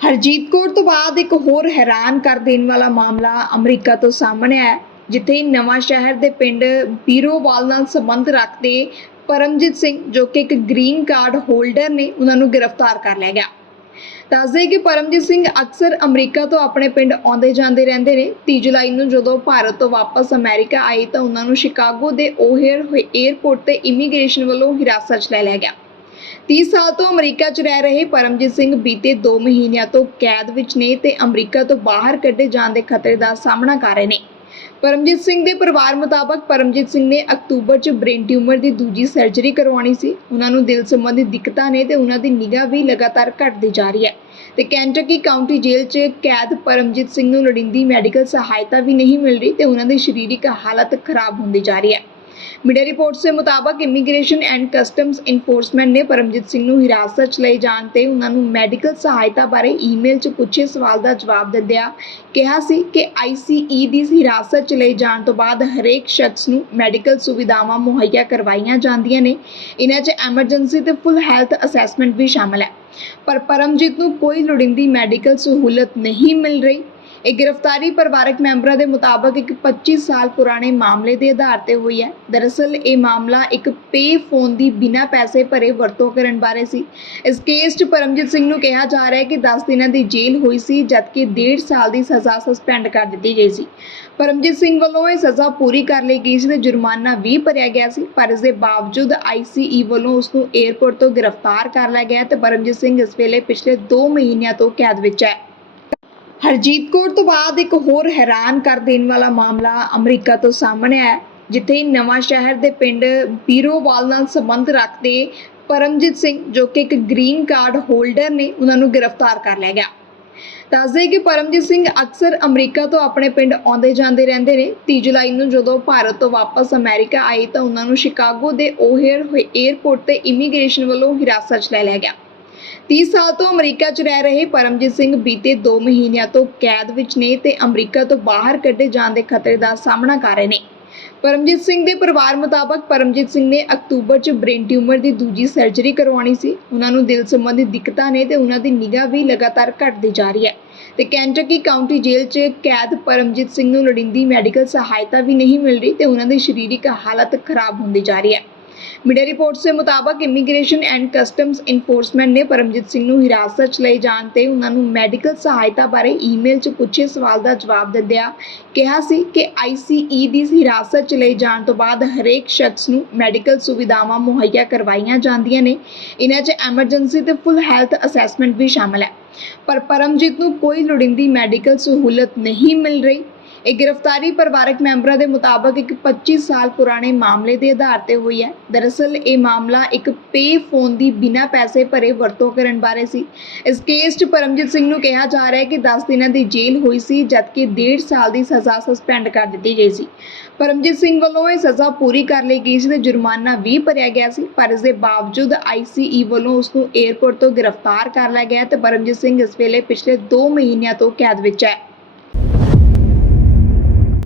ਹਰਜੀਤ ਕੌਰ ਤੋਂ ਬਾਅਦ ਇੱਕ ਹੋਰ ਹੈਰਾਨ ਕਰ ਦੇਣ ਵਾਲਾ ਮਾਮਲਾ ਅਮਰੀਕਾ ਤੋਂ ਸਾਹਮਣੇ ਆਇਆ, ਜਿੱਥੇ ਨਵਾਂ ਸ਼ਹਿਰ ਦੇ ਪਿੰਡ ਬੀਰੋਵਾਲ ਨਾਲ ਸੰਬੰਧ ਰੱਖਦੇ ਪਰਮਜੀਤ ਸਿੰਘ, ਜੋ ਕਿ ਇੱਕ ਗ੍ਰੀਨ ਕਾਰਡ ਹੋਲਡਰ ਨੇ, ਉਹਨਾਂ ਨੂੰ ਗ੍ਰਿਫਤਾਰ ਕਰ ਲਿਆ ਗਿਆ। ਦੱਸਦੇ ਕਿ ਪਰਮਜੀਤ ਸਿੰਘ ਅਕਸਰ ਅਮਰੀਕਾ ਤੋਂ ਆਪਣੇ ਪਿੰਡ ਆਉਂਦੇ ਜਾਂਦੇ ਰਹਿੰਦੇ ਨੇ। 30 ਜੁਲਾਈ ਨੂੰ ਜਦੋਂ ਭਾਰਤ ਤੋਂ ਵਾਪਸ ਅਮਰੀਕਾ ਆਏ ਤਾਂ ਉਹਨਾਂ ਨੂੰ ਸ਼ਿਕਾਗੋ ਦੇ ਓਹੇਰ ਏਅਰਪੋਰਟ ਤੇ ਇਮੀਗ੍ਰੇਸ਼ਨ ਵੱਲੋਂ ਹਿਰਾਸਤ 'ਚ ਲੈ ਲਿਆ ਗਿਆ। 30 ਸਾਲ ਤੋਂ ਅਮਰੀਕਾ 'ਚ ਰਹਿ ਰਹੇ ਪਰਮਜੀਤ ਸਿੰਘ ਬੀਤੇ 2 ਮਹੀਨਿਆਂ ਤੋਂ ਕੈਦ ਵਿੱਚ ਨੇ ਤੇ ਅਮਰੀਕਾ ਤੋਂ ਬਾਹਰ ਕੱਢੇ ਜਾਣ ਦੇ ਖਤਰੇ ਦਾ ਸਾਹਮਣਾ ਕਰ ਰਹੇ ਨੇ। ਪਰਮਜੀਤ ਸਿੰਘ ਦੇ ਪਰਿਵਾਰ ਮੁਤਾਬਕ ਪਰਮਜੀਤ ਸਿੰਘ ਨੇ ਅਕਤੂਬਰ 'ਚ ਬ੍ਰੇਨ ਟਿਊਮਰ ਦੀ ਦੂਜੀ ਸਰਜਰੀ ਕਰਵਾਉਣੀ ਸੀ। ਉਹਨਾਂ ਨੂੰ ਦਿਲ ਸੰਬੰਧੀ ਦਿੱਕਤਾਂ ਨੇ ਤੇ ਉਹਨਾਂ ਦੀ ਨਿਗਾਹ ਵੀ ਲਗਾਤਾਰ ਘਟਦੀ ਜਾ ਰਹੀ ਹੈ। ਤੇ ਕੈਂਟਕੀ ਕਾਉਂਟੀ ਜੇਲ੍ਹ 'ਚ ਕੈਦ ਪਰਮਜੀਤ ਸਿੰਘ ਨੂੰ ਲੋੜੀਂਦੀ ਮੈਡੀਕਲ ਸਹਾਇਤਾ ਵੀ ਨਹੀਂ ਮਿਲ ਰਹੀ ਤੇ ਉਹਨਾਂ ਦੀ ਸਰੀਰਕ ਹਾਲਤ ਖਰਾਬ ਹੁੰਦੀ ਜਾ ਰਹੀ ਹੈ। ਮੀਡੀਆ ਰਿਪੋਰਟਸ ਦੇ ਮੁਤਾਬਕ ਇਮੀਗ੍ਰੇਸ਼ਨ ਐਂਡ ਕਸਟਮਸ ਇਨਫੋਰਸਮੈਂਟ ਨੇ ਪਰਮਜੀਤ ਸਿੰਘ ਨੂੰ ਹਿਰਾਸਤ 'ਚ ਲਏ ਜਾਣ ਤੇ ਉਹਨਾਂ ਨੂੰ ਮੈਡੀਕਲ ਸਹਾਇਤਾ ਬਾਰੇ ਈਮੇਲ 'ਚ ਪੁੱਛੇ ਸਵਾਲ ਦਾ ਜਵਾਬ ਦਿੰਦਿਆਂ ਕਿਹਾ ਸੀ ਕਿ ਆਈਸੀਈ ਦੀ ਹਿਰਾਸਤ 'ਚ ਲਏ ਜਾਣ ਤੋਂ ਬਾਅਦ ਹਰੇਕ ਸ਼ਖਸ ਨੂੰ ਮੈਡੀਕਲ ਸੁਵਿਧਾਵਾਂ ਮੁਹੱਈਆ ਕਰਵਾਈਆਂ ਜਾਂਦੀਆਂ ਨੇ। ਇਹਨਾਂ 'ਚ ਐਮਰਜੈਂਸੀ ਤੇ ਫੁੱਲ ਹੈਲਥ ਅਸੈਸਮੈਂਟ ਵੀ ਸ਼ਾਮਲ ਹੈ। ਪਰ ਪਰਮਜੀਤ ਨੂੰ ਕੋਈ ਲੋੜੀਂਦੀ ਮੈਡੀਕਲ ਸਹੂਲਤ ਨਹੀਂ ਮਿਲ ਰਹੀ। ਇਹ ਗ੍ਰਿਫਤਾਰੀ ਪਰਿਵਾਰਕ ਮੈਂਬਰਾਂ ਦੇ ਮੁਤਾਬਕ ਇੱਕ 25 ਸਾਲ ਪੁਰਾਣੇ ਮਾਮਲੇ ਦੇ ਆਧਾਰ ਤੇ ਹੋਈ ਹੈ। ਦਰਅਸਲ, ਇਹ ਮਾਮਲਾ ਇੱਕ ਪੇ ਫੋਨ ਦੀ ਬਿਨਾਂ ਪੈਸੇ ਭਰੇ ਵਰਤੋਂ ਕਰਨ ਬਾਰੇ ਸੀ। ਇਸ ਕੇਸ 'ਚ ਪਰਮਜੀਤ ਸਿੰਘ ਨੂੰ ਕਿਹਾ ਜਾ ਰਿਹਾ ਹੈ ਕਿ 10 ਦਿਨਾਂ ਦੀ ਜੇਲ੍ਹ ਹੋਈ ਸੀ, ਜਦਕਿ 1.5 ਸਾਲ ਦੀ ਸਜ਼ਾ ਸਸਪੈਂਡ ਕਰ ਦਿੱਤੀ ਗਈ ਸੀ। ਪਰਮਜੀਤ ਸਿੰਘ ਵੱਲੋਂ ਇਹ ਸਜ਼ਾ ਪੂਰੀ ਕਰ ਲਈ ਗਈ ਸੀ ਤੇ ਜੁਰਮਾਨਾ ਵੀ ਭਰਿਆ ਗਿਆ ਸੀ, ਪਰ ਇਸ ਦੇ ਬਾਵਜੂਦ ਆਈਸੀਈ ਵੱਲੋਂ ਉਸ ਨੂੰ 에ਅਰਪੋਰਟ ਤੋਂ ਗ੍ਰਿਫਤਾਰ ਕਰ ਲਿਆ ਗਿਆ ਤੇ ਪਰਮਜੀਤ ਸਿੰਘ ਇਸ ਵੇਲੇ ਪਿਛਲੇ 2 ਮਹੀਨਿਆਂ ਤੋਂ ਕੈਦ ਵਿੱਚ ਹੈ। ਹਰਜੀਤ ਕੌਰ ਤੋਂ ਬਾਅਦ ਇੱਕ ਹੋਰ ਹੈਰਾਨ ਕਰ ਦੇਣ ਵਾਲਾ ਮਾਮਲਾ ਅਮਰੀਕਾ ਤੋਂ ਸਾਹਮਣੇ ਆਇਆ, ਜਿੱਥੇ ਨਵਾਂ ਸ਼ਹਿਰ ਦੇ ਪਿੰਡ ਬੀਰੋਵਾਲ ਨਾਲ ਸੰਬੰਧ ਰੱਖਦੇ ਪਰਮਜੀਤ ਸਿੰਘ, ਜੋ ਕਿ ਇੱਕ ਗ੍ਰੀਨ ਕਾਰਡ ਹੋਲਡਰ ਨੇ, ਉਹਨਾਂ ਨੂੰ ਗ੍ਰਿਫਤਾਰ ਕਰ ਲਿਆ ਗਿਆ। ਦੱਸਦੇ ਕਿ ਪਰਮਜੀਤ ਸਿੰਘ ਅਕਸਰ ਅਮਰੀਕਾ ਤੋਂ ਆਪਣੇ ਪਿੰਡ ਆਉਂਦੇ ਜਾਂਦੇ ਰਹਿੰਦੇ ਨੇ। 30 ਜੁਲਾਈ ਨੂੰ ਜਦੋਂ ਭਾਰਤ ਤੋਂ ਵਾਪਸ ਅਮਰੀਕਾ ਆਏ ਤਾਂ ਉਹਨਾਂ ਨੂੰ ਸ਼ਿਕਾਗੋ ਦੇ ਓਹੇਰ ਏਅਰਪੋਰਟ ਤੇ ਇਮੀਗ੍ਰੇਸ਼ਨ ਵੱਲੋਂ ਹਿਰਾਸਤ 'ਚ ਲੈ ਲਿਆ ਗਿਆ। 30 ਸਾਲ ਤੋਂ ਅਮਰੀਕਾ 'ਚ ਰਹਿ ਰਹੇ ਪਰਮਜੀਤ ਸਿੰਘ ਬੀਤੇ 2 ਮਹੀਨਿਆਂ ਤੋਂ ਕੈਦ ਵਿੱਚ ਨੇ ਤੇ ਅਮਰੀਕਾ ਤੋਂ ਬਾਹਰ ਕੱਢੇ ਜਾਣ ਦੇ ਖਤਰੇ ਦਾ ਸਾਹਮਣਾ ਕਰ ਰਹੇ ਨੇ। ਪਰਮਜੀਤ ਸਿੰਘ ਦੇ ਪਰਿਵਾਰ ਮੁਤਾਬਕ ਪਰਮਜੀਤ ਸਿੰਘ ਨੇ ਅਕਤੂਬਰ 'ਚ ਬ੍ਰੇਨ ਟਿਊਮਰ ਦੀ ਦੂਜੀ ਸਰਜਰੀ ਕਰਵਾਉਣੀ ਸੀ। ਉਹਨਾਂ ਨੂੰ ਦਿਲ ਸੰਬੰਧੀ ਦਿੱਕਤਾਂ ਨੇ ਤੇ ਉਹਨਾਂ ਦੀ ਨਿਗਾਹ ਵੀ ਲਗਾਤਾਰ ਘਟਦੀ ਜਾ ਰਹੀ ਹੈ। ਤੇ ਕੈਂਟਕੀ ਕਾਉਂਟੀ ਜੇਲ੍ਹ 'ਚ ਕੈਦ ਪਰਮਜੀਤ ਸਿੰਘ ਨੂੰ ਲੋੜੀਂਦੀ ਮੈਡੀਕਲ ਸਹਾਇਤਾ ਵੀ ਨਹੀਂ ਮਿਲ ਰਹੀ ਤੇ ਉਹਨਾਂ ਦੀ ਸਰੀਰਕ ਹਾਲਤ ਖਰਾਬ ਹੁੰਦੀ ਜਾ ਰਹੀ ਹੈ। ਮੀਡੀਆ ਰਿਪੋਰਟਸ ਦੇ ਮੁਤਾਬਕ ਇਮੀਗ੍ਰੇਸ਼ਨ ਐਂਡ ਕਸਟਮਸ ਇਨਫੋਰਸਮੈਂਟ ਨੇ ਪਰਮਜੀਤ ਸਿੰਘ ਨੂੰ ਹਿਰਾਸਤ 'ਚ ਲਏ ਜਾਣ ਤੇ ਉਹਨਾਂ ਨੂੰ ਮੈਡੀਕਲ ਸਹਾਇਤਾ ਬਾਰੇ ਈਮੇਲ 'ਚ ਪੁੱਛੇ ਸਵਾਲ ਦਾ ਜਵਾਬ ਦਿੰਦਿਆਂ ਕਿਹਾ ਸੀ ਕਿ ਆਈਸੀਈ ਦੀ ਹਿਰਾਸਤ 'ਚ ਲਏ ਜਾਣ ਤੋਂ ਬਾਅਦ ਹਰੇਕ ਸ਼ਖਸ ਨੂੰ ਮੈਡੀਕਲ ਸੁਵਿਧਾਵਾਂ ਮੁਹੱਈਆ ਕਰਵਾਈਆਂ ਜਾਂਦੀਆਂ ਨੇ। ਇਹਨਾਂ 'ਚ ਐਮਰਜੈਂਸੀ ਤੇ ਫੁੱਲ ਹੈਲਥ ਅਸੈਸਮੈਂਟ ਵੀ ਸ਼ਾਮਲ ਹੈ। ਪਰ ਪਰਮਜੀਤ ਨੂੰ ਕੋਈ ਲੋੜੀਂਦੀ ਮੈਡੀਕਲ ਸਹੂਲਤ ਨਹੀਂ ਮਿਲ ਰਹੀ। ਇਹ ਗ੍ਰਿਫਤਾਰੀ ਪਰਿਵਾਰਕ ਮੈਂਬਰਾਂ ਦੇ ਮੁਤਾਬਕ ਇੱਕ 25 ਸਾਲ ਪੁਰਾਣੇ ਮਾਮਲੇ ਦੇ ਆਧਾਰ ਤੇ ਹੋਈ ਹੈ। ਦਰਅਸਲ, ਇਹ ਮਾਮਲਾ ਇੱਕ ਪੇ ਫੋਨ ਦੀ ਬਿਨਾਂ ਪੈਸੇ ਭਰੇ ਵਰਤੋਂ ਕਰਨ ਬਾਰੇ ਸੀ। ਇਸ ਕੇਸ 'ਚ ਪਰਮਜੀਤ ਸਿੰਘ ਨੂੰ ਕਿਹਾ ਜਾ ਰਿਹਾ ਹੈ ਕਿ 10 ਦਿਨਾਂ ਦੀ ਜੇਲ੍ਹ ਹੋਈ ਸੀ, ਜਦਕਿ 1.5 ਸਾਲ ਦੀ ਸਜ਼ਾ ਸਸਪੈਂਡ ਕਰ ਦਿੱਤੀ ਗਈ ਸੀ। ਪਰਮਜੀਤ ਸਿੰਘ ਵੱਲੋਂ ਇਹ ਸਜ਼ਾ ਪੂਰੀ ਕਰ ਲਈ ਗਈ ਸੀ ਤੇ ਜੁਰਮਾਨਾ ਵੀ ਭਰਿਆ ਗਿਆ ਸੀ, ਪਰ ਇਸ ਦੇ ਬਾਵਜੂਦ ਆਈਸੀਈ ਵੱਲੋਂ ਉਸ ਨੂੰ 에ਅਰਪੋਰਟ ਤੋਂ ਗ੍ਰਿਫਤਾਰ ਕਰ ਲਿਆ ਗਿਆ ਤੇ ਪਰਮਜੀਤ ਸਿੰਘ ਇਸ ਵੇਲੇ ਪਿਛਲੇ 2 ਮਹੀਨਿਆਂ ਤੋਂ ਕੈਦ ਵਿੱਚ ਹੈ।